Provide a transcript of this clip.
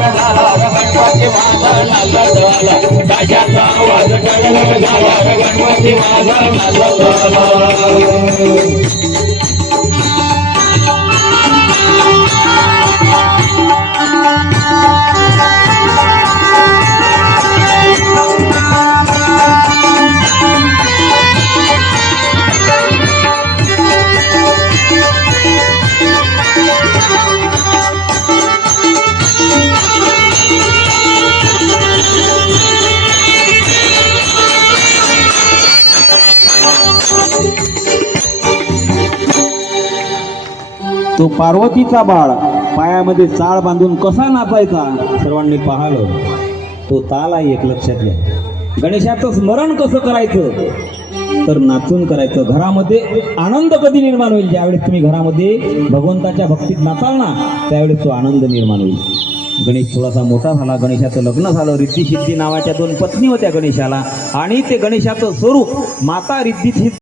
झाला गणपती माझा नाचत आला ताशाचा आवाज गडगड झाला गणपती माझा नाचत आला तो पार्वतीचा बाळ पायामध्ये चाळ बांधून कसा नाचायचा सर्वांनी पाहिलं. तो ताल आहे एक लक्षात घ्या. गणेशाचं स्मरण कसं करायचं तर नाचून करायचं. घरामध्ये आनंद कधी निर्माण होईल ज्यावेळेस तुम्ही घरामध्ये भगवंताच्या भक्तीत नाचाल ना त्यावेळेस तो आनंद निर्माण होईल. गणेश थोडासा मोठा झाला. गणेशाचं लग्न झालं. रिद्धी सिद्धी नावाच्या 2 पत्नी होत्या गणेशाला आणि ते गणेशाचं स्वरूप माता रिद्धी